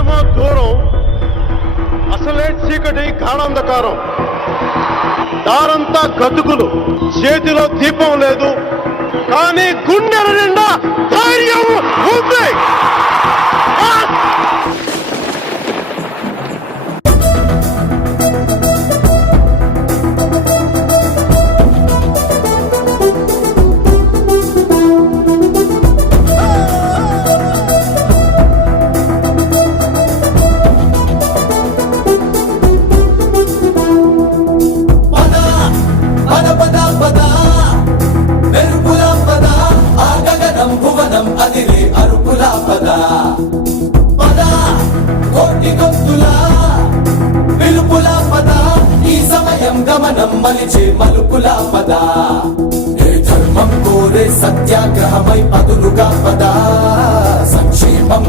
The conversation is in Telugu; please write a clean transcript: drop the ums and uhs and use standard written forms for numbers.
ఇక్కడేమో దూరం, అసలే చీకటి గాఢాంధకారం, దారంతా గతుకులు, చేతిలో దీపం లేదు, కానీ గుండెల నిండా ధైర్యం ఉంది. గమనం మలిచే మలుపుల పద, ఏ ధర్మం కోరే సత్యాగ్రహమై పదులుగా పద, సంక్షేమం